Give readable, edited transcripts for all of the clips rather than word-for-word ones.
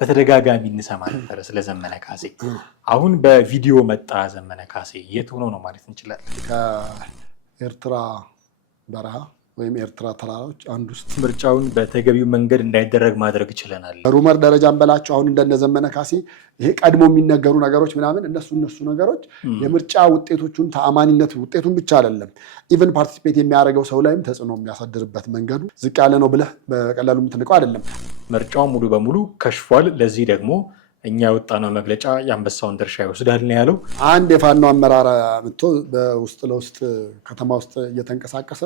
በተደጋጋሚ እንሰማ ነበር ስለ ዘመነ ካሴ። አሁን በቪዲዮ መጣ ዘመነ ካሴ። የት ሆኖ ነው ማለት እንችላለን? ከኤርትራ በረሃ ወይም ኤርትራ ተራራዎች አንድ ውስጥ ምርጫውን በተገቢው መንገድ እንዳይደረግ ማድረግ ይችላል። ሩመር ደረጃ እንበላቸው አሁን እንደነ ዘመነ ካሴ ይሄ ቀድሞ የሚነገሩ ነገሮች ምናምን እነሱ ነገሮች የምርጫ ውጤቶቹን ተአማኒነት ውጤቱን ብቻ አይደለም ኢቭን ፓርቲሲፔት የሚያደርገው ሰው ላይም ተጽዕኖ የሚያሳድርበት መንገዱ ዝቅ ያለ ነው ብለህ በቀላሉ የምትንቀው አይደለም። ምርጫው ሙሉ በሙሉ ከሽፏል። ለዚህ ደግሞ እኛ የወጣነው መግለጫ የአንበሳውን ድርሻ ይወስዳል ነው ያለው። አንድ የፋኖ አመራር መጥቶ በውስጥ ለውስጥ ከተማ ውስጥ እየተንቀሳቀሰ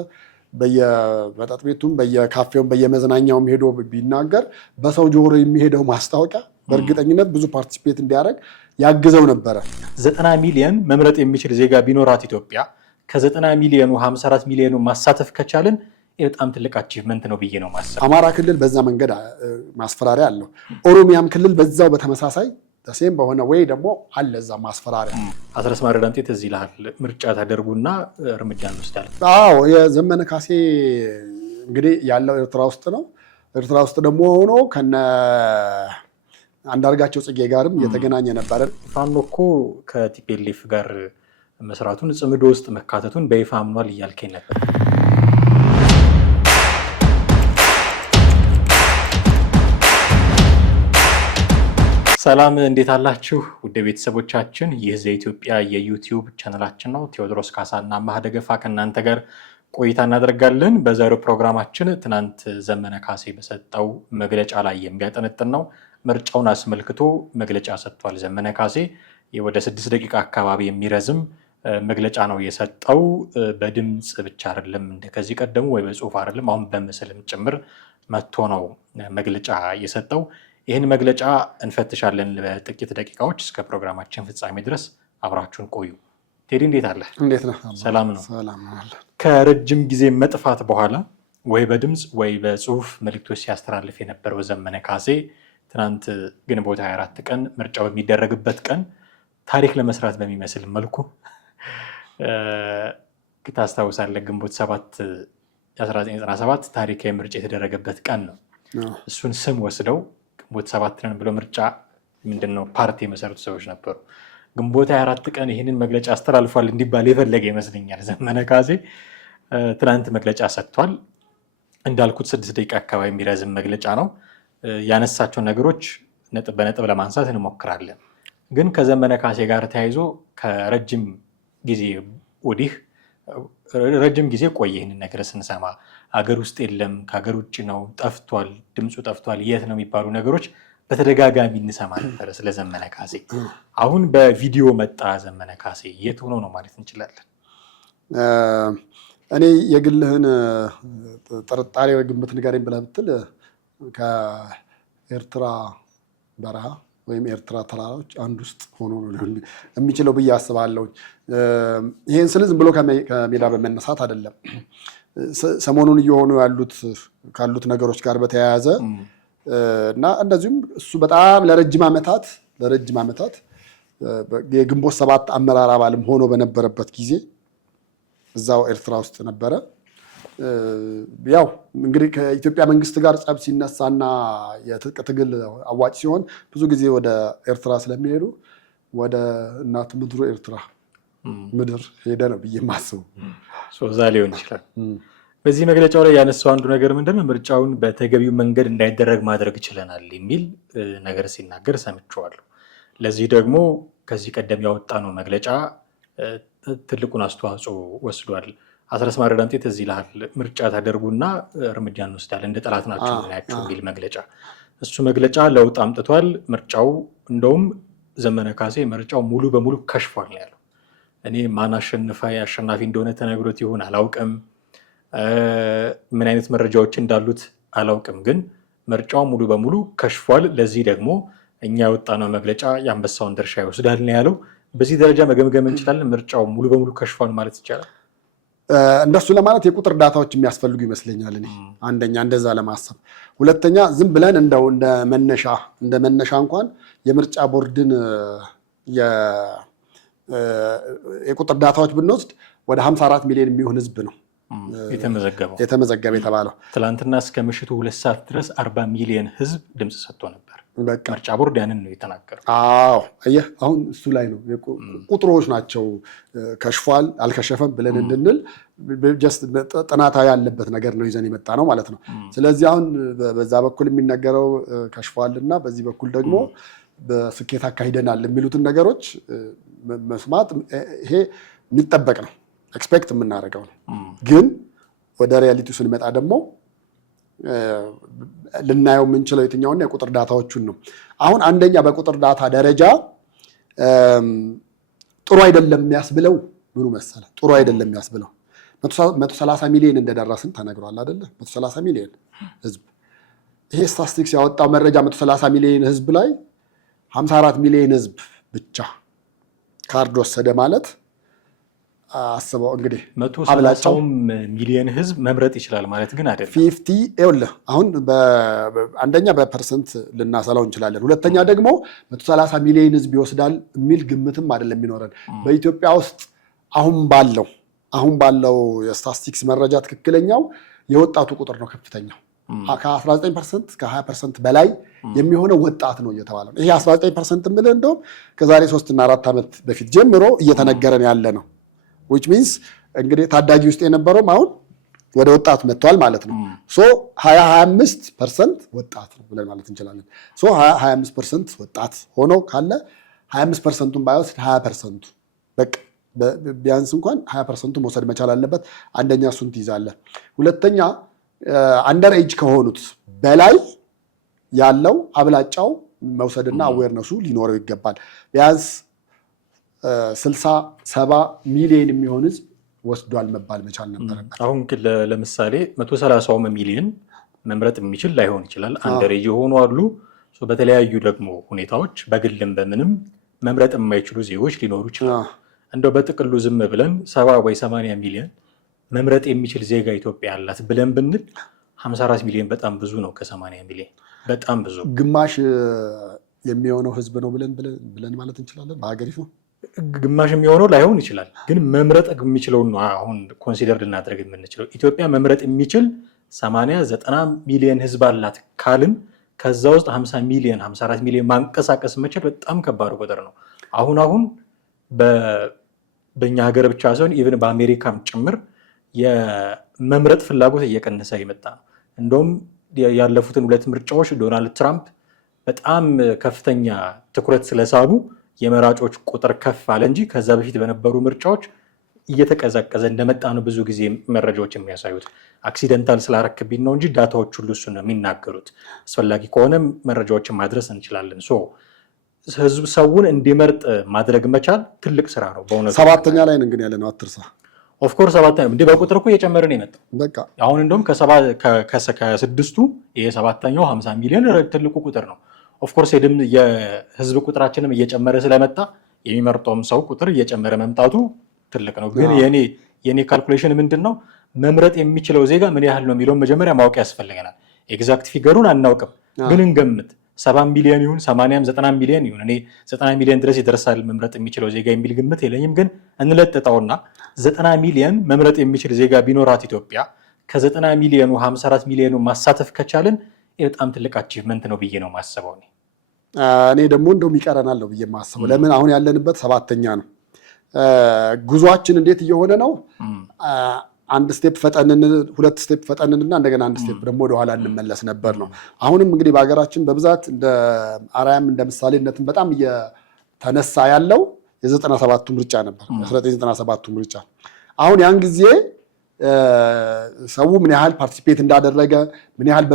በየመጠጥ ቤቱም በየካፌውም በየመዝናኛውም ሄዶ ቢናገር በሰው ጆሮ የሚሄደው ማስታወቂያ በእርግጠኝነት ብዙ ፓርቲሲፔት እንዲያደርግ ያግዘው ነበረ። 90 ሚሊዮን መምረጥ የሚችል ዜጋ ቢኖራት ኢትዮጵያ ከ90 ሚሊዮኑ 54 ሚሊዮኑ ማሳተፍ ከቻልን በጣም ትልቅ አቺቭመንት ነው ብዬ ነው ማሰብ። አማራ ክልል በዛ መንገድ ማስፈራሪያ አለው። ኦሮሚያም ክልል በዛው በተመሳሳይ ተሴም በሆነ ወይ ደግሞ አለ እዛ ማስፈራሪያ። አስረስ ማረዳንቴ ተዚህ ይላል ምርጫ ታደርጉና እርምጃ እንወስዳለን። አዎ የዘመነ ካሴ እንግዲህ ያለው ኤርትራ ውስጥ ነው። ኤርትራ ውስጥ ደግሞ ሆኖ ከነ አንዳርጋቸው ጽጌ ጋርም የተገናኘ ነበር። ፋኖ እኮ ከቲፒኤልኤፍ ጋር መስራቱን ጽምዶ ውስጥ መካተቱን በይፋ አምኗል እያልከኝ ነበር። ሰላም እንዴት አላችሁ ውድ ቤተሰቦቻችን? ይህ ዘኢትዮጵያ የዩቲዩብ ቻናላችን ነው። ቴዎድሮስ ካሳና ማህደገፋ ከእናንተ ጋር ቆይታ እናደርጋለን። በዛሬው ፕሮግራማችን ትናንት ዘመነ ካሴ በሰጠው መግለጫ ላይ የሚያጠነጥን ነው። ምርጫውን አስመልክቶ መግለጫ ሰጥቷል። ዘመነ ካሴ ወደ 6 ደቂቃ አካባቢ የሚረዝም መግለጫ ነው የሰጠው። በድምፅ ብቻ አይደለም እንደከዚህ ቀደሙ ወይ በጽሁፍ አይደለም፣ አሁን በምስልም ጭምር መጥቶ ነው መግለጫ የሰጠው። ይህን መግለጫ እንፈትሻለን በጥቂት ደቂቃዎች። እስከ ፕሮግራማችን ፍጻሜ ድረስ አብራችሁን ቆዩ። ቴዲ እንዴት አለ? እንዴት ነው? ሰላም ነው? ሰላም አለ። ከረጅም ጊዜ መጥፋት በኋላ ወይ በድምፅ ወይ በጽሁፍ መልእክቶች ሲያስተላልፍ የነበረው ዘመነ ካሴ ትናንት ግንቦት 24 ቀን ምርጫው በሚደረግበት ቀን ታሪክ ለመስራት በሚመስል መልኩ ታስታውሳለህ፣ ግንቦት 7 1997 ታሪካዊ ምርጫ የተደረገበት ቀን ነው። እሱን ስም ወስደው ግንቦት 7 ነን ብለው ምርጫ ምንድነው ፓርቲ የመሰረቱ ሰዎች ነበሩ። ግንቦት 24 ቀን ይህንን መግለጫ አስተላልፏል እንዲባል የፈለገ ይመስለኛል ዘመነ ካሴ። ትናንት መግለጫ ሰጥቷል። እንዳልኩት 6 ደቂቃ አካባቢ የሚረዝም መግለጫ ነው። ያነሳቸው ነገሮች ነጥብ በነጥብ ለማንሳት እንሞክራለን። ግን ከዘመነ ካሴ ጋር ተያይዞ ከረጅም ጊዜ ወዲህ ረጅም ጊዜ ቆየ ይህንን ነገር ስንሰማ። አገር ውስጥ የለም ከሀገር ውጭ ነው፣ ጠፍቷል፣ ድምፁ ጠፍቷል፣ የት ነው የሚባሉ ነገሮች በተደጋጋሚ እንሰማ ነበረ ስለ ዘመነ ካሴ። አሁን በቪዲዮ መጣ ዘመነ ካሴ። የት ሆኖ ነው ማለት እንችላለን? እኔ የግልህን ጥርጣሬ ወይ ግምት ንገረኝ ብለህ ብትል ከኤርትራ በረሃ ወይም ኤርትራ ተራራዎች አንድ ውስጥ ሆኖ ነው የሚችለው ብዬ አስባለሁ። ይህን ስል ዝም ብሎ ከሜዳ በመነሳት አይደለም። ሰሞኑን እየሆኑ ካሉት ነገሮች ጋር በተያያዘ እና እንደዚሁም እሱ በጣም ለረጅም ዓመታት የግንቦት 7 አመራር አባልም ሆኖ በነበረበት ጊዜ እዛው ኤርትራ ውስጥ ነበረ። ያው እንግዲህ ከኢትዮጵያ መንግስት ጋር ጸብ ሲነሳና የትጥቅ ትግል አዋጭ ሲሆን ብዙ ጊዜ ወደ ኤርትራ ስለሚሄዱ ወደ እናት ምድሩ ኤርትራ ምድር ሄደ ነው ብዬ የማስበው። እዛ ሊሆን ይችላል። በዚህ መግለጫው ላይ ያነሳው አንዱ ነገር ምንድነው? ምርጫውን በተገቢው መንገድ እንዳይደረግ ማድረግ ይችላል የሚል ነገር ሲናገር ሰምቼዋለሁ። ለዚህ ደግሞ ከዚህ ቀደም ያወጣነው መግለጫ ትልቁን አስተዋጽኦ ወስዷል። አስረስ ማረዳንቴ ተዚህ ይላል ምርጫ ታደርጉና እርምጃ እንወስዳለን፣ እንደ ጠላት ናቸው ምናያቸው የሚል መግለጫ። እሱ መግለጫ ለውጥ አምጥቷል። ምርጫው እንደውም ዘመነ ካሴ ምርጫው ሙሉ በሙሉ ከሽፏል ነው ያለው። እኔ ማን አሸናፊ እንደሆነ ተነግሮት ይሆን አላውቅም፣ ምን አይነት መረጃዎች እንዳሉት አላውቅም፣ ግን ምርጫው ሙሉ በሙሉ ከሽፏል። ለዚህ ደግሞ እኛ የወጣነው መግለጫ የአንበሳውን ድርሻ ይወስዳል ነው ያለው። በዚህ ደረጃ መገምገም እንችላለን። ምርጫው ሙሉ በሙሉ ከሽፏል ማለት ይቻላል? እንደሱ ለማለት የቁጥር ዳታዎች የሚያስፈልጉ ይመስለኛል። እኔ አንደኛ እንደዛ ለማሰብ፣ ሁለተኛ ዝም ብለን እንደው እንደ መነሻ እንኳን የምርጫ ቦርድን የቁጥር ዳታዎች ብንወስድ ወደ 54 ሚሊዮን የሚሆን ህዝብ ነው የተመዘገበ የተባለው። ትላንትና እስከ ምሽቱ 2 ሰዓት ድረስ 40 ሚሊዮን ህዝብ ድምፅ ሰጥቶ ነበር። ምርጫ ቦርድ ያንን ነው የተናገረው። አየህ አሁን እሱ ላይ ነው ቁጥሮች ናቸው ከሽፏል አልከሸፈም ብለን እንድንል ጀስት ጥናታዊ ያለበት ነገር ነው ይዘን የመጣ ነው ማለት ነው። ስለዚህ አሁን በዛ በኩል የሚነገረው ከሽፏልና በዚህ በኩል ደግሞ በስኬት አካሂደናል የሚሉትን ነገሮች መስማት ይሄ የሚጠበቅ ነው፣ ኤክስፔክት የምናደርገው ነው። ግን ወደ ሪያሊቲው ስንመጣ ደግሞ ልናየው የምንችለው የትኛውና የቁጥር ዳታዎቹን ነው። አሁን አንደኛ በቁጥር ዳታ ደረጃ ጥሩ አይደለም የሚያስብለው ምኑ መሰለ? ጥሩ አይደለም የሚያስብለው 130 ሚሊዮን እንደደረስን ተነግሯል አይደለ? 130 ሚሊዮን ህዝብ። ይሄ ስታቲስቲክስ ያወጣው መረጃ 130 ሚሊዮን ህዝብ ላይ 54 ሚሊዮን ህዝብ ብቻ ካርድ ወሰደ ማለት አስበው እንግዲህ 130 ሚሊዮን ህዝብ መምረጥ ይችላል ማለት ግን አይደለም። 50 ይኸውልህ አሁን አንደኛ በፐርሰንት ልናሰላው እንችላለን። ሁለተኛ ደግሞ 130 ሚሊዮን ህዝብ ይወስዳል የሚል ግምትም አይደለም የሚኖረን። በኢትዮጵያ ውስጥ አሁን ባለው የስታቲስቲክስ መረጃ ትክክለኛው የወጣቱ ቁጥር ነው ከፍተኛው። ከ19% እስከ 20% በላይ የሚሆነው ወጣት ነው እየተባለ ነው። ይሄ 19% የምልህ እንደውም ከዛሬ 3 እና 4 ዓመት በፊት ጀምሮ እየተነገረን ያለ ነው። which means እንግዲህ ታዳጊ ውስጥ የነበረውም አሁን ወደ ወጣት መጥቷል ማለት ነው። ሶ 25% ወጣት ነው ብለን ማለት እንችላለን። ሶ 25% ወጣት ሆኖ ካለ 25%ን ባይወስድ 20% በቃ ቢያንስ እንኳን 20% መውሰድ መቻል አለበት። አንደኛ እሱን ትይዛለህ። ሁለተኛ አንደር ኤጅ ከሆኑት በላይ ያለው አብላጫው መውሰድና አዌርነሱ ሊኖረው ይገባል። ቢያንስ 60-70 ሚሊዮን የሚሆን ህዝብ ወስዷል መባል መቻል ነበረበት። አሁን ለምሳሌ 130 ሚሊዮን መምረጥ የሚችል ላይሆን ይችላል። አንደር ኤጅ የሆኑ አሉ። በተለያዩ ደግሞ ሁኔታዎች በግልም በምንም መምረጥ የማይችሉ ዜጎች ሊኖሩ ይችላል። እንደው በጥቅሉ ዝም ብለን 70 ወይ 80 ሚሊዮን መምረጥ የሚችል ዜጋ ኢትዮጵያ ያላት ብለን ብንል 54 ሚሊዮን በጣም ብዙ ነው። ከ80 ሚሊዮን በጣም ብዙ ግማሽ የሚሆነው ህዝብ ነው ብለን ማለት እንችላለን። በሀገሪቱ ግማሽ የሚሆነው ላይሆን ይችላል። ግን መምረጥ የሚችለው ነው አሁን ኮንሲደር ልናደርግ የምንችለው። ኢትዮጵያ መምረጥ የሚችል 80-90 ሚሊዮን ህዝብ አላት ካልን ከዛ ውስጥ 50 ሚሊዮን 54 ሚሊዮን ማንቀሳቀስ መቻል በጣም ከባድ ቁጥር ነው። አሁን በእኛ ሀገር ብቻ ሳይሆን ኢቭን በአሜሪካም ጭምር የመምረጥ ፍላጎት እየቀነሰ የመጣ ነው። እንደውም ያለፉትን 2 ምርጫዎች ዶናልድ ትራምፕ በጣም ከፍተኛ ትኩረት ስለሳቡ የመራጮች ቁጥር ከፍ አለ እንጂ ከዛ በፊት በነበሩ ምርጫዎች እየተቀዘቀዘ እንደመጣ ነው ብዙ ጊዜ መረጃዎች የሚያሳዩት። አክሲደንታል ስላረክብኝ ነው እንጂ ዳታዎች ሁሉ እሱ ነው የሚናገሩት። አስፈላጊ ከሆነ መረጃዎችን ማድረስ እንችላለን። ሰውን እንዲመርጥ ማድረግ መቻል ትልቅ ስራ ነው በእውነቱ። 7ኛ ላይ ነው ግን ያለ ነው አትርሳ። ኦፍኮርስ 7ኛ እንደ በቁጥር እኮ እየጨመረ ነው የመጣው። በቃ አሁን እንደውም ከስድስቱ ይሄ 7ኛው 50 ሚሊዮን ትልቁ ቁጥር ነው። ኦፍኮርስ የህዝብ ቁጥራችንም እየጨመረ ስለመጣ የሚመርጠውም ሰው ቁጥር እየጨመረ መምጣቱ ትልቅ ነው። ግን የኔ ካልኩሌሽን ምንድን ነው መምረጥ የሚችለው ዜጋ ምን ያህል ነው የሚለውን መጀመሪያ ማወቅ ያስፈልገናል። ኤግዛክት ፊገሩን አናውቅም፣ ግን እንገምት። 70 ሚሊዮን ይሁን 80-90 ሚሊዮን ይሁን እኔ 90 ሚሊዮን ድረስ ይደርሳል መምረጥ የሚችለው ዜጋ የሚል ግምት የለኝም። ግን እንለጥጠውና 90 ሚሊዮን መምረጥ የሚችል ዜጋ ቢኖራት ኢትዮጵያ ከ90 ሚሊዮኑ 54 ሚሊዮኑ ማሳተፍ ከቻልን በጣም ትልቅ አቺቭመንት ነው ብዬ ነው ማስበው። እኔ ደግሞ እንደውም ይቀረናል ነው ብዬ ማስበው። ለምን አሁን ያለንበት 7ኛ ነው። ጉዟችን እንዴት እየሆነ ነው? 1 ስቴፕ ፈጠንን፣ 2 ስቴፕ ፈጠንንና እንደገና 1 ስቴፕ ደግሞ ወደኋላ እንመለስ ነበር ነው። አሁንም እንግዲህ በሀገራችን በብዛት እንደ አርአያም እንደ ምሳሌነትን በጣም እየተነሳ ያለው የ97ቱ ምርጫ ነበር። 1997ቱ ምርጫ አሁን ያን ጊዜ ሰው ምን ያህል ፓርቲሲፔት እንዳደረገ ምን ያህል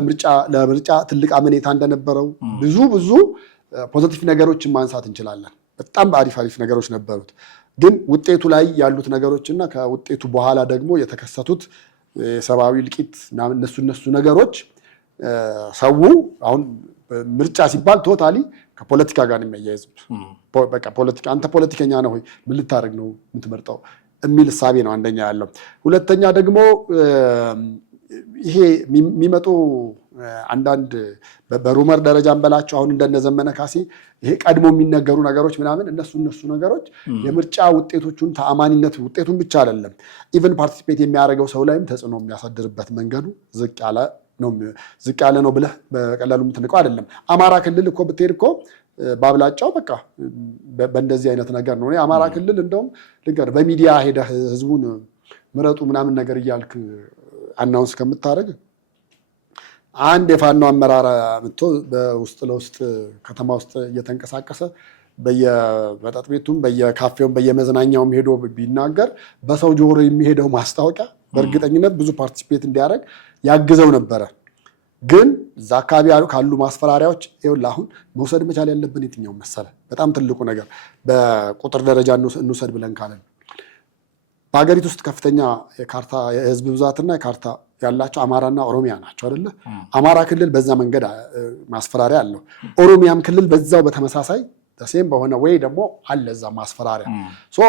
ለምርጫ ትልቅ አመኔታ እንደነበረው ብዙ ፖዚቲቭ ነገሮችን ማንሳት እንችላለን። በጣም አሪፍ ነገሮች ነበሩት። ግን ውጤቱ ላይ ያሉት ነገሮች እና ከውጤቱ በኋላ ደግሞ የተከሰቱት የሰብአዊ እልቂት እነሱ ነገሮች ሰው አሁን ምርጫ ሲባል ቶታሊ ከፖለቲካ ጋር ነው የሚያያይዙት። በቃ ፖለቲካ አንተ ፖለቲከኛ ነህ ወይ ምን ልታደርግ ነው የምትመርጠው የሚል እሳቤ ነው አንደኛ ያለው። ሁለተኛ ደግሞ ይሄ የሚመጡ አንዳንድ በሩመር ደረጃ እንበላቸው አሁን እንደነ ዘመነ ካሴ ይሄ ቀድሞ የሚነገሩ ነገሮች ምናምን እነሱ ነገሮች የምርጫ ውጤቶቹን ተአማኒነት ውጤቱን ብቻ አይደለም ኢቭን ፓርቲሲፔት የሚያደርገው ሰው ላይም ተጽዕኖ የሚያሳድርበት መንገዱ ዝቅ ያለ ነው ዝቅ ያለ ነው ብለህ በቀላሉ የምትንቀው አይደለም። አማራ ክልል እኮ ብትሄድ እኮ ባብላጫው በቃ በእንደዚህ አይነት ነገር ነው። አማራ ክልል እንደውም ልንገር በሚዲያ ሄደህ ህዝቡን ምረጡ ምናምን ነገር እያልክ አናውንስ ከምታደርግ አንድ የፋኖ አመራር መጥቶ በውስጥ ለውስጥ ከተማ ውስጥ እየተንቀሳቀሰ በየመጠጥ ቤቱም በየካፌውም በየመዝናኛውም ሄዶ ቢናገር በሰው ጆሮ የሚሄደው ማስታወቂያ በእርግጠኝነት ብዙ ፓርቲሲፔት እንዲያደርግ ያግዘው ነበረ። ግን እዛ አካባቢ ካሉ ማስፈራሪያዎች ይኸውልህ አሁን መውሰድ መቻል ያለብን የትኛው መሰለ? በጣም ትልቁ ነገር በቁጥር ደረጃ እንውሰድ ብለን ካለን በሀገሪቱ ውስጥ ከፍተኛ የካርታ የህዝብ ብዛትና የካርታ ያላቸው አማራና ኦሮሚያ ናቸው አይደለ? አማራ ክልል በዛ መንገድ ማስፈራሪያ አለው። ኦሮሚያም ክልል በዛው በተመሳሳይ ተሴም በሆነ ወይ ደግሞ አለ እዛ ማስፈራሪያ።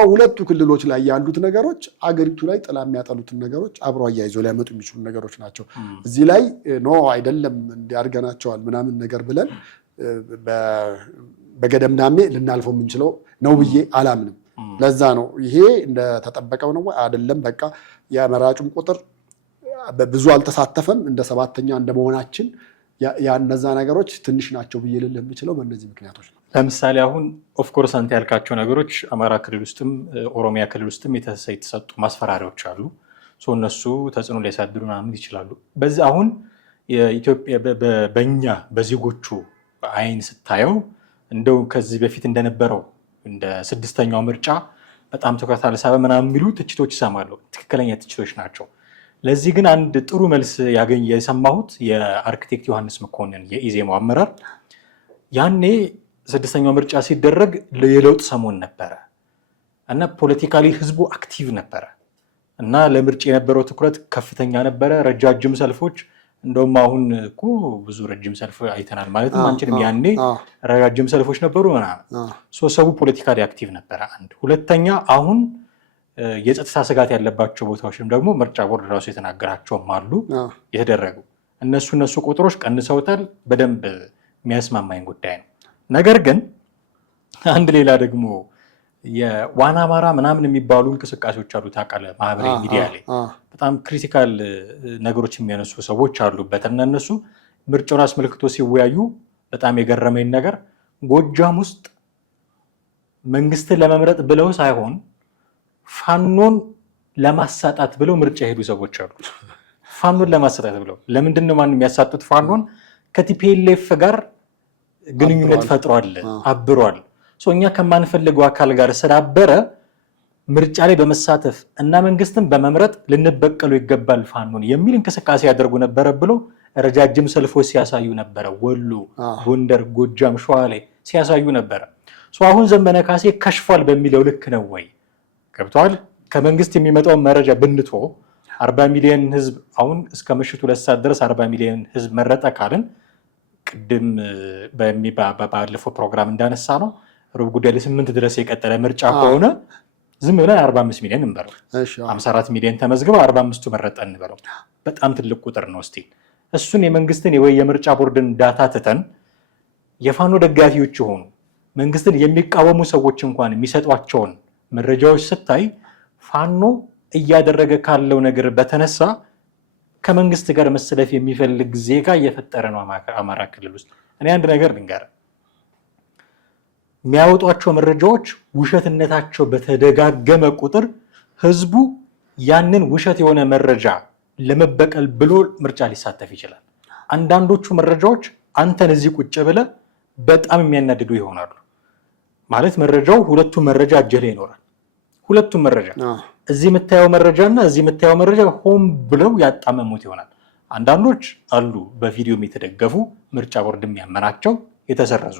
ሁለቱ ክልሎች ላይ ያሉት ነገሮች አገሪቱ ላይ ጥላ የሚያጠሉትን ነገሮች አብሮ አያይዞ ሊያመጡ የሚችሉ ነገሮች ናቸው። እዚህ ላይ ኖ አይደለም እንዲያርገናቸዋል ምናምን ነገር ብለን በገደምዳሜ ልናልፈው የምንችለው ነው ብዬ አላምንም። ለዛ ነው ይሄ እንደተጠበቀው ነው አይደለም። በቃ የመራጩም ቁጥር ብዙ አልተሳተፈም እንደ ሰባተኛ እንደመሆናችን እነዛ ነገሮች ትንሽ ናቸው ብዬ ልልህ የምችለው በእነዚህ ምክንያቶች ነው። ለምሳሌ አሁን ኦፍኮርስ አንተ ያልካቸው ነገሮች አማራ ክልል ውስጥም ኦሮሚያ ክልል ውስጥም የተሰጡ ማስፈራሪያዎች አሉ። እነሱ ተጽዕኖ ሊያሳድሩ ምናምን ይችላሉ። በዚህ አሁን የኢትዮጵያ በእኛ በዜጎቹ አይን ስታየው እንደው ከዚህ በፊት እንደነበረው እንደ 6ኛው ምርጫ በጣም ትኩረት አልሳበ ምናምን የሚሉ ትችቶች ይሰማሉ። ትክክለኛ ትችቶች ናቸው። ለዚህ ግን አንድ ጥሩ መልስ የሰማሁት የአርክቴክት ዮሐንስ መኮንን የኢዜማው አመራር ያኔ 6ኛው ምርጫ ሲደረግ የለውጥ ሰሞን ነበረ እና ፖለቲካሊ ህዝቡ አክቲቭ ነበረ እና ለምርጫ የነበረው ትኩረት ከፍተኛ ነበረ። ረጃጅም ሰልፎች እንደውም አሁን እኮ ብዙ ረጅም ሰልፍ አይተናል ማለትም አንችልም። ያኔ ረጃጅም ሰልፎች ነበሩ ምናምን። ሰው ፖለቲካሊ አክቲቭ ነበረ። አንድ ሁለተኛ አሁን የጸጥታ ስጋት ያለባቸው ቦታዎችም ደግሞ ምርጫ ቦርድ ራሱ የተናገራቸውም አሉ የተደረጉ እነሱ ቁጥሮች ቀንሰውታል። በደንብ የሚያስማማኝ ጉዳይ ነው። ነገር ግን አንድ ሌላ ደግሞ የዋና አማራ ምናምን የሚባሉ እንቅስቃሴዎች አሉ ታውቃለህ። ማህበራዊ ሚዲያ ላይ በጣም ክሪቲካል ነገሮች የሚያነሱ ሰዎች አሉበት እና እነሱ ምርጫውን አስመልክቶ ሲወያዩ በጣም የገረመኝ ነገር ጎጃም ውስጥ መንግስትን ለመምረጥ ብለው ሳይሆን ፋኖን ለማሳጣት ብለው ምርጫ የሄዱ ሰዎች አሉ። ፋኖን ለማሳጣት ብለው ለምንድን ነው ማን የሚያሳጡት? ፋኖን ከቲፒኤልኤፍ ጋር ግንኙነት ፈጥሯል፣ አብሯል። እኛ ከማንፈልገው አካል ጋር ስላበረ ምርጫ ላይ በመሳተፍ እና መንግስትን በመምረጥ ልንበቀሉ ይገባል ፋኖን የሚል እንቅስቃሴ ያደርጉ ነበረ ብሎ ረጃጅም ሰልፎች ሲያሳዩ ነበረ። ወሎ፣ ጎንደር፣ ጎጃም፣ ሸዋ ላይ ሲያሳዩ ነበረ። አሁን ዘመነ ካሴ ከሽፏል በሚለው ልክ ነው ወይ? ገብቷል። ከመንግስት የሚመጣውን መረጃ ብንቶ 40 ሚሊዮን ህዝብ አሁን እስከ ምሽቱ 2 ሰዓት ድረስ 40 ሚሊዮን ህዝብ መረጠ ካልን ቅድም ባለፈው ፕሮግራም እንዳነሳ ነው ሩብ ጉዳይ ለ8 ድረስ የቀጠለ ምርጫ ከሆነ ዝም ብለን 45 ሚሊዮን እንበለው፣ 54 ሚሊዮን ተመዝግበው 45ቱ መረጠ እንበለው። በጣም ትልቅ ቁጥር ነው። እስቲ እሱን የመንግስትን ወይ የምርጫ ቦርድን ዳታ ትተን የፋኖ ደጋፊዎች የሆኑ መንግስትን የሚቃወሙ ሰዎች እንኳን የሚሰጧቸውን መረጃዎች ስታይ ፋኖ እያደረገ ካለው ነገር በተነሳ ከመንግስት ጋር መሰለፍ የሚፈልግ ዜጋ እየፈጠረ ነው አማራ ክልል ውስጥ። እኔ አንድ ነገር ልንገርህ፣ የሚያወጧቸው መረጃዎች ውሸትነታቸው በተደጋገመ ቁጥር ህዝቡ ያንን ውሸት የሆነ መረጃ ለመበቀል ብሎ ምርጫ ሊሳተፍ ይችላል። አንዳንዶቹ መረጃዎች አንተን እዚህ ቁጭ ብለህ በጣም የሚያናድዱ ይሆናሉ። ማለት መረጃው ሁለቱም መረጃ እጅህ ላይ ይኖራል። ሁለቱም መረጃ እዚህ የምታየው መረጃና እዚህ የምታየው መረጃ ሆን ብለው ያጣመሙት ይሆናል። አንዳንዶች አሉ በቪዲዮም የተደገፉ ምርጫ ቦርድ የሚያመናቸው የተሰረዙ፣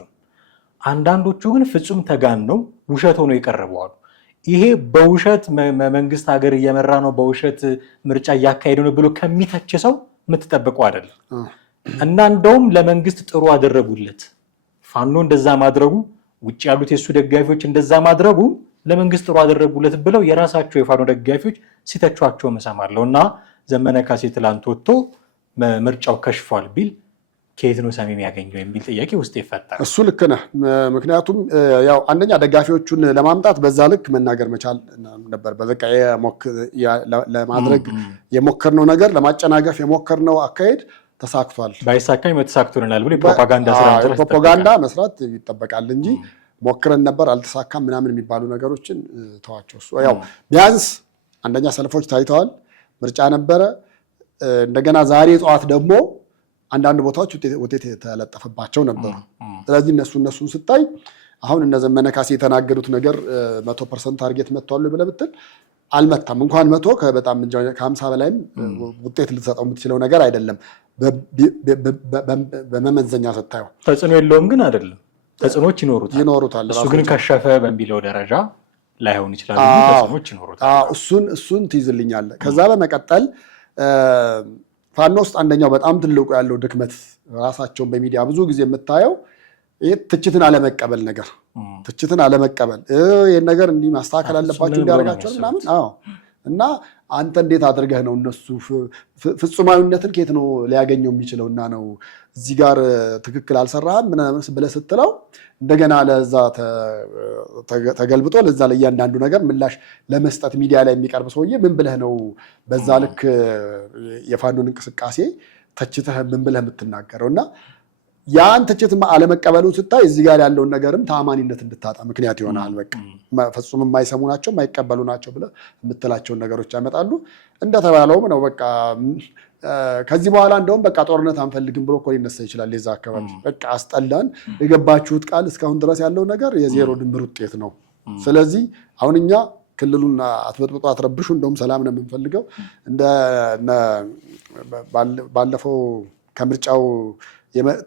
አንዳንዶቹ ግን ፍጹም ተጋነው ውሸት ሆኖ የቀረበዋሉ። ይሄ በውሸት መንግስት ሀገር እየመራ ነው፣ በውሸት ምርጫ እያካሄደ ነው ብሎ ከሚተች ሰው የምትጠብቀው አይደለም። እና እንደውም ለመንግስት ጥሩ አደረጉለት። ፋኖ እንደዛ ማድረጉ፣ ውጭ ያሉት የሱ ደጋፊዎች እንደዛ ማድረጉ ለመንግስት ጥሩ አደረጉለት ብለው የራሳቸው የፋኖ ደጋፊዎች ሲተቿቸው እሰማለሁ። እና ዘመነ ካሴ ትላንት ወጥቶ ምርጫው ከሽፏል ቢል ከየት ነው ሰሚ የሚያገኘው የሚል ጥያቄ ውስጥ ይፈጠራል። እሱ ልክ ነህ። ምክንያቱም ያው አንደኛ ደጋፊዎቹን ለማምጣት በዛ ልክ መናገር መቻል ነበር። በበቃ ለማድረግ የሞከርነው ነገር ለማጨናገፍ የሞከርነው አካሄድ ተሳክቷል። ባይሳካኝ ተሳክቶልናል ብሎ ፕሮፓጋንዳ መስራት ይጠበቃል እንጂ ሞክረን ነበር አልተሳካም ምናምን የሚባሉ ነገሮችን ተዋቸው። እሱ ያው ቢያንስ አንደኛ ሰልፎች ታይተዋል፣ ምርጫ ነበረ። እንደገና ዛሬ ጠዋት ደግሞ አንዳንድ ቦታዎች ውጤት የተለጠፈባቸው ነበሩ። ስለዚህ እነሱን ስታይ አሁን እነ ዘመነ ካሴ የተናገሩት ነገር 100% ታርጌት መጥቷል ብለህ ብትል አልመታም። እንኳን 100 በጣም ከ50 በላይም ውጤት ልትሰጠው የምትችለው ነገር አይደለም በመመዘኛ ስታየው። ተጽዕኖ የለውም ግን አይደለም፣ ተጽዕኖች ይኖሩታል። እሱ ግን ከሸፈ በሚለው ደረጃ ላይሆን ይችላል። ተጽዕኖች ይኖሩታል። እሱን ትይዝልኛለህ። ከዛ በመቀጠል ፋኖ ውስጥ አንደኛው በጣም ትልቁ ያለው ድክመት ራሳቸውን በሚዲያ ብዙ ጊዜ የምታየው ትችትን አለመቀበል ነገር ትችትን አለመቀበል ይህን ነገር እንዲህ ማስተካከል አለባቸው እንዲያደርጋቸው ምናምን። እና አንተ እንዴት አድርገህ ነው እነሱ ፍጹማዊነትን ከየት ነው ሊያገኘው የሚችለው? እና ነው እዚህ ጋር ትክክል አልሰራህም ምናምን ብለህ ስትለው እንደገና ለዛ ተገልብጦ ለዛ ለእያንዳንዱ ነገር ምላሽ ለመስጠት ሚዲያ ላይ የሚቀርብ ሰውዬ ምን ብለህ ነው በዛ ልክ የፋኖን እንቅስቃሴ ተችተህ ምን ብለህ የምትናገረው? እና ያን ትችት አለመቀበሉን ስታይ እዚህ ጋር ያለውን ነገርም ተአማኒነት እንድታጣ ምክንያት ይሆናል። በቃ ፍጹም የማይሰሙ ናቸው የማይቀበሉ ናቸው ብለህ የምትላቸውን ነገሮች ያመጣሉ። እንደተባለውም ነው በቃ ከዚህ በኋላ እንደውም በቃ ጦርነት አንፈልግም ብሎ እኮ ሊነሳ ይችላል። የዛ አካባቢ በቃ አስጠላን፣ የገባችሁት ቃል እስካሁን ድረስ ያለው ነገር የዜሮ ድምር ውጤት ነው። ስለዚህ አሁን እኛ ክልሉን አትበጥብጦ አትረብሹ፣ እንደውም ሰላም ነው የምንፈልገው። ባለፈው ከምርጫው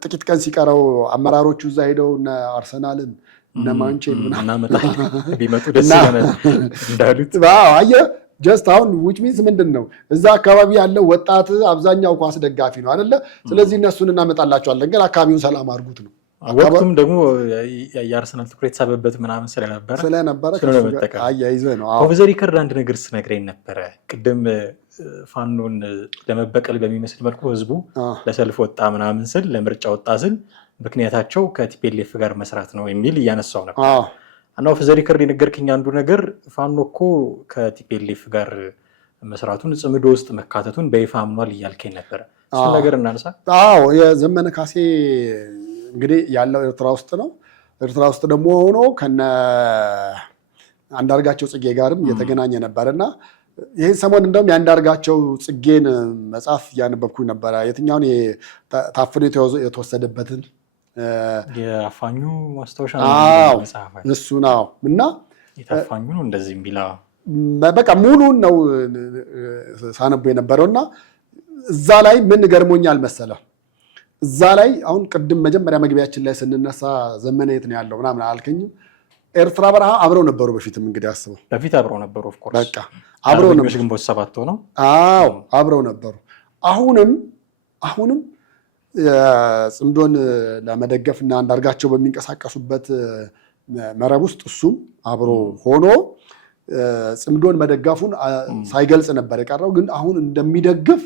ጥቂት ቀን ሲቀረው አመራሮቹ እዛ ሄደው እነ አርሰናልን እነ ማንቼን ቢመጡ ደስ እንዳሉት አየህ። ጀስት አሁን ዊች ሚንስ ምንድን ነው እዛ አካባቢ ያለው ወጣት አብዛኛው ኳስ ደጋፊ ነው አይደለ? ስለዚህ እነሱን እናመጣላቸዋለን፣ ግን አካባቢውን ሰላም አድርጉት ነው። ወቅቱም ደግሞ የአርሰናል ትኩረት የተሳበበት ምናምን ስለነበረ አያይዘህ ነው። ኦፍ ዘ ሪከርድ አንድ ነገር ስነግረኝ ነበረ ቅድም ፋኖን ለመበቀል በሚመስል መልኩ ህዝቡ ለሰልፍ ወጣ ምናምን ስል ለምርጫ ወጣ ስል ምክንያታቸው ከቲፒኤልኤፍ ጋር መስራት ነው የሚል እያነሳው ነበር። እና ኦፍ ዘ ሪከርድ የነገርክኝ አንዱ ነገር ፋኖ እኮ ከቲፒኤልኤፍ ጋር መስራቱን ጽምዶ ውስጥ መካተቱን በይፋ አምኗል እያልከኝ ነበረ። እሱን ነገር እናነሳ። የዘመነ ካሴ እንግዲህ ያለው ኤርትራ ውስጥ ነው። ኤርትራ ውስጥ ደግሞ ሆኖ ከነ አንዳርጋቸው ጽጌ ጋርም እየተገናኘ ነበር እና ይህን ሰሞን እንደውም የአንዳርጋቸው ጽጌን መጽሐፍ እያነበብኩኝ ነበረ። የትኛውን ታፍኖ የተወሰደበትን የአፋኙ ማስታወሻ እሱ ነው እና የታፋኙ ነው እንደዚህ የሚላ በቃ ሙሉን ነው ሳነቡ የነበረው እና እዛ ላይ ምን ገርሞኛል መሰለ፣ እዛ ላይ አሁን ቅድም መጀመሪያ መግቢያችን ላይ ስንነሳ ዘመነ የት ነው ያለው ምናምን አልከኝም። ኤርትራ በረሃ አብረው ነበሩ። በፊትም እንግዲህ አስበው በፊት አብረው ነበሩ። ኦፍ ኮርስ በቃ አብረው ነበሩ። ግንቦት ሰባት ሆነው አብረው ነበሩ። አሁንም ጽምዶን ለመደገፍ እና አንዳርጋቸው በሚንቀሳቀሱበት መረብ ውስጥ እሱም አብሮ ሆኖ ጽምዶን መደጋፉን ሳይገልጽ ነበር የቀረው። ግን አሁን እንደሚደግፍ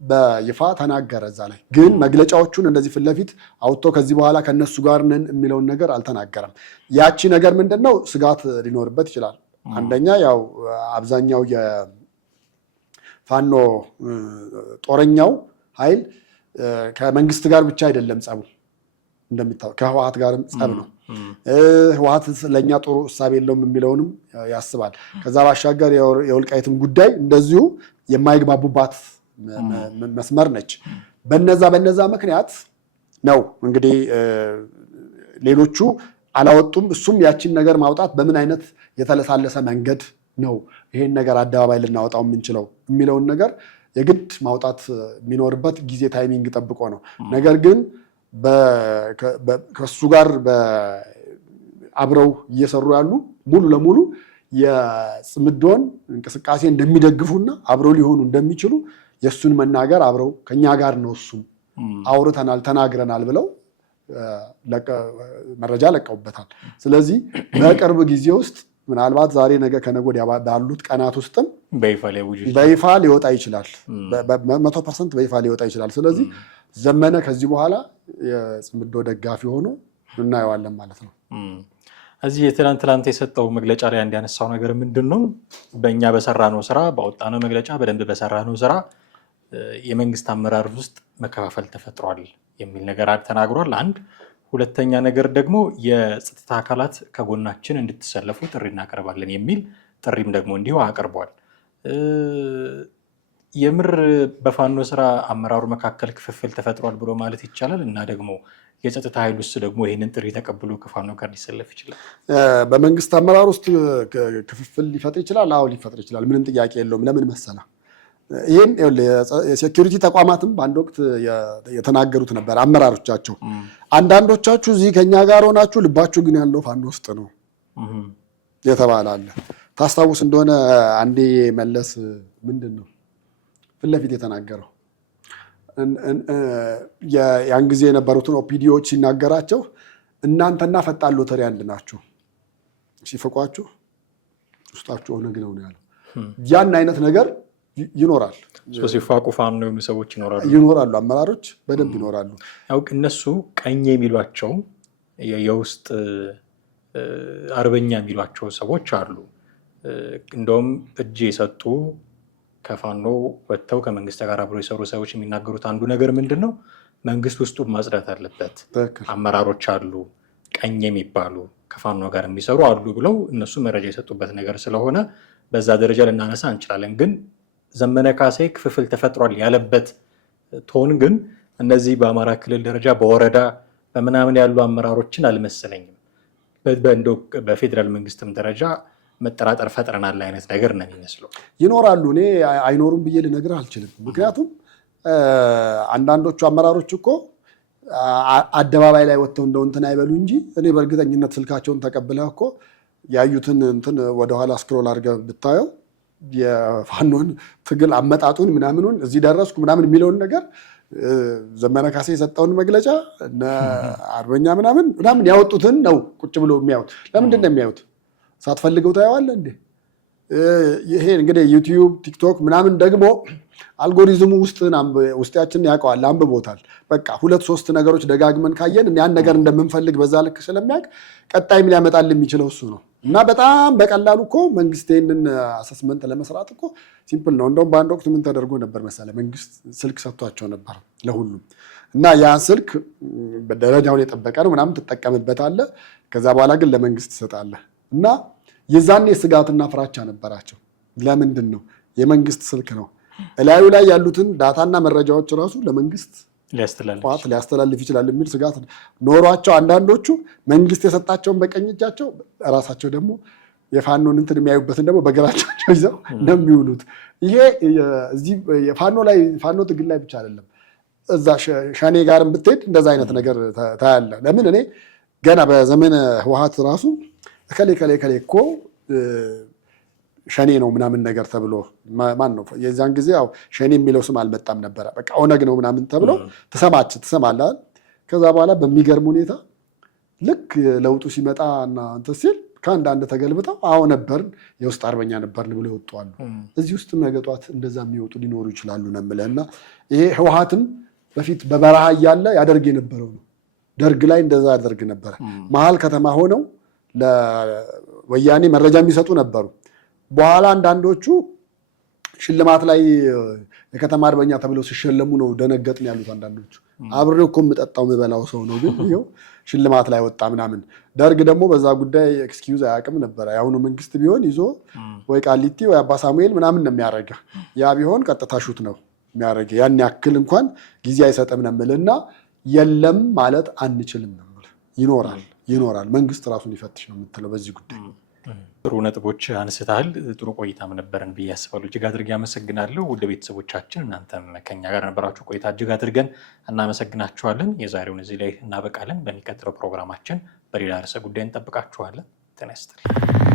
በይፋ ተናገረ። እዛ ላይ ግን መግለጫዎቹን እንደዚህ ፊት ለፊት አውጥቶ ከዚህ በኋላ ከነሱ ጋር ነን የሚለውን ነገር አልተናገረም። ያቺ ነገር ምንድነው ስጋት ሊኖርበት ይችላል። አንደኛ ያው አብዛኛው የፋኖ ጦረኛው ኃይል ከመንግስት ጋር ብቻ አይደለም ጸቡ፣ እንደሚታወቅ ከህወሓት ጋርም ጸብ ነው። ህወሓት ለእኛ ጥሩ እሳቤ የለውም የሚለውንም ያስባል። ከዛ ባሻገር የወልቃይትም ጉዳይ እንደዚሁ የማይግባቡባት መስመር ነች። በነዛ ምክንያት ነው እንግዲህ ሌሎቹ አላወጡም። እሱም ያችን ነገር ማውጣት በምን አይነት የተለሳለሰ መንገድ ነው ይሄን ነገር አደባባይ ልናወጣው የምንችለው የሚለውን ነገር የግድ ማውጣት የሚኖርበት ጊዜ ታይሚንግ ጠብቆ ነው። ነገር ግን ከሱ ጋር አብረው እየሰሩ ያሉ ሙሉ ለሙሉ የጽምዶን እንቅስቃሴ እንደሚደግፉና አብረው ሊሆኑ እንደሚችሉ የእሱን መናገር አብረው ከኛ ጋር ነው እሱም አውርተናል ተናግረናል ብለው መረጃ ለቀውበታል። ስለዚህ በቅርብ ጊዜ ውስጥ ምናልባት ዛሬ ነገ ከነገ ወዲያ ባሉት ቀናት ውስጥም በይፋ ሊወጣ ይችላል። 100% በይፋ ሊወጣ ይችላል። ስለዚህ ዘመነ ከዚህ በኋላ የጽምዶ ደጋፊ ሆኖ እናየዋለን ማለት ነው። እዚህ የትናንት የሰጠው መግለጫ ላይ እንዲያነሳው ነገር ምንድን ነው? በእኛ በሰራነው ስራ ባወጣነው መግለጫ በደንብ በሰራነው ስራ የመንግስት አመራር ውስጥ መከፋፈል ተፈጥሯል የሚል ነገር ተናግሯል። አንድ ሁለተኛ ነገር ደግሞ የጸጥታ አካላት ከጎናችን እንድትሰለፉ ጥሪ እናቀርባለን የሚል ጥሪም ደግሞ እንዲሁ አቅርቧል። የምር በፋኖ ስራ አመራሩ መካከል ክፍፍል ተፈጥሯል ብሎ ማለት ይቻላል እና ደግሞ የጸጥታ ኃይል ውስጥ ደግሞ ይህንን ጥሪ ተቀብሎ ከፋኖ ጋር ሊሰለፍ ይችላል። በመንግስት አመራር ውስጥ ክፍፍል ሊፈጥር ይችላል። አዎ ሊፈጥር ይችላል። ምንም ጥያቄ የለውም። ለምን መሰላ ይህም የሴኪሪቲ ተቋማትም በአንድ ወቅት የተናገሩት ነበር አመራሮቻቸው። አንዳንዶቻችሁ እዚህ ከኛ ጋር ሆናችሁ ልባችሁ ግን ያለው ፋኖ ውስጥ ነው የተባለ አለ። ታስታውስ እንደሆነ አንዴ መለስ ምንድን ነው ፊት ለፊት የተናገረው ያን ጊዜ የነበሩትን ኦፒዲዎች ሲናገራቸው እናንተና ፈጣን ሎተሪ አንድ ናችሁ፣ ሲፈቋችሁ ውስጣችሁ ኦነግ ነው ያለው። ያን አይነት ነገር ይኖራል። ሲፋቁ ፋኖ የሆኑ ሰዎች ይኖራሉ፣ አመራሮች በደንብ ይኖራሉ። ያው እነሱ ቀኝ የሚሏቸው የውስጥ አርበኛ የሚሏቸው ሰዎች አሉ። እንደውም እጅ የሰጡ ከፋኖ ወጥተው ከመንግስት ጋር አብሮ የሰሩ ሰዎች የሚናገሩት አንዱ ነገር ምንድን ነው? መንግስት ውስጡን ማጽዳት አለበት። አመራሮች አሉ ቀኝ የሚባሉ ከፋኖ ጋር የሚሰሩ አሉ ብለው እነሱ መረጃ የሰጡበት ነገር ስለሆነ በዛ ደረጃ ልናነሳ እንችላለን። ግን ዘመነ ካሴ ክፍፍል ተፈጥሯል ያለበት ቶን ግን እነዚህ በአማራ ክልል ደረጃ በወረዳ በምናምን ያሉ አመራሮችን አልመሰለኝም። በፌዴራል መንግስትም ደረጃ መጠራጠር ፈጥረናል አይነት ነገር ነው የሚመስለው። ይኖራሉ፣ እኔ አይኖሩም ብዬ ልነግርህ አልችልም። ምክንያቱም አንዳንዶቹ አመራሮች እኮ አደባባይ ላይ ወጥተው እንደው እንትን አይበሉ እንጂ እኔ በእርግጠኝነት ስልካቸውን ተቀብለህ እኮ ያዩትን እንትን ወደኋላ ስክሮል አድርገህ ብታየው የፋኖን ትግል አመጣጡን ምናምኑን እዚህ ደረስኩ ምናምን የሚለውን ነገር ዘመነ ካሴ የሰጠውን መግለጫ እነ አርበኛ ምናምን ያወጡትን ነው ቁጭ ብሎ የሚያዩት። ለምንድን ነው የሚያዩት? ሳትፈልገው ታየዋለህ እንዴ? ይሄ እንግዲህ ዩቲዩብ ቲክቶክ ምናምን ደግሞ አልጎሪዝሙ ውስጣችንን ያውቀዋል፣ አንብቦታል። በቃ 2-3 ነገሮች ደጋግመን ካየን ያን ነገር እንደምንፈልግ በዛ ልክ ስለሚያውቅ ቀጣይም ሊያመጣል የሚችለው እሱ ነው። እና በጣም በቀላሉ እኮ መንግስት ይህንን አሰስመንት ለመስራት እኮ ሲምፕል ነው። እንደውም በአንድ ወቅት ምን ተደርጎ ነበር መሰለ፣ መንግስት ስልክ ሰጥቷቸው ነበር ለሁሉም እና ያ ስልክ ደረጃውን የጠበቀ ነው ምናምን ትጠቀምበታለህ። ከዛ በኋላ ግን ለመንግስት ትሰጣለህ። እና የዛኔ ስጋትና ፍራቻ ነበራቸው። ለምንድን ነው? የመንግስት ስልክ ነው። እላዩ ላይ ያሉትን ዳታና መረጃዎች ራሱ ለመንግስት ሊያስተላልፍ ይችላል የሚል ስጋት ኖሯቸው አንዳንዶቹ መንግስት የሰጣቸውን በቀኝ እጃቸው ራሳቸው ደግሞ የፋኖን እንትን የሚያዩበትን ደግሞ በግራቸው ይዘው እንደሚውሉት። ይሄ እዚህ ፋኖ ትግል ላይ ብቻ አይደለም፣ እዛ ሸኔ ጋርም ብትሄድ እንደዛ አይነት ነገር ታያለ። ለምን እኔ ገና በዘመነ ህወሓት ራሱ ከሌ እኮ ሸኔ ነው ምናምን ነገር ተብሎ ማን ነው የዛን ጊዜ ያው ሸኔ የሚለው ስም አልመጣም ነበረ። በቃ ኦነግ ነው ምናምን ተብሎ ትሰማለህ። ከዛ በኋላ በሚገርም ሁኔታ ልክ ለውጡ ሲመጣ እና እንትን ሲል ከአንዳንድ ተገልብጠው አሁን ነበርን የውስጥ አርበኛ ነበርን ብሎ ይወጡዋሉ። እዚህ ውስጥ ነገ ጧት እንደዛ የሚወጡ ሊኖሩ ይችላሉ ነው የምልህ። እና ይሄ ህወሓትም በፊት በበረሃ እያለ ያደርግ የነበረው ነው። ደርግ ላይ እንደዛ ያደርግ ነበረ። መሀል ከተማ ሆነው ለወያኔ መረጃ የሚሰጡ ነበሩ። በኋላ አንዳንዶቹ ሽልማት ላይ የከተማ አርበኛ ተብለው ሲሸለሙ ነው ደነገጥን ያሉት። አንዳንዶቹ አብሬው እኮ የምጠጣው የምበላው ሰው ነው፣ ግን ይኸው ሽልማት ላይ ወጣ ምናምን። ደርግ ደግሞ በዛ ጉዳይ ኤክስኪውዝ አያውቅም ነበረ። የአሁኑ መንግስት ቢሆን ይዞ ወይ ቃሊቲ ወይ አባ ሳሙኤል ምናምን ነው የሚያደርገው። ያ ቢሆን ቀጥታ ሹት ነው የሚያደርገው። ያን ያክል እንኳን ጊዜ አይሰጥም ነው የምልህ። እና የለም ማለት አንችልም ነው የምልህ። ይኖራል። መንግስት ራሱን ሊፈትሽ ነው የምትለው በዚህ ጉዳይ። ጥሩ ነጥቦች አንስተሃል። ጥሩ ቆይታም ነበረን ብዬ አስባለሁ። እጅግ አድርጌ አመሰግናለሁ። ውድ ቤተሰቦቻችን እናንተም ከኛ ጋር ነበራችሁ ቆይታ እጅግ አድርገን እናመሰግናችኋለን። የዛሬውን እዚህ ላይ እናበቃለን። በሚቀጥለው ፕሮግራማችን በሌላ ርዕሰ ጉዳይ እንጠብቃችኋለን። ጤና ይስጥልኝ።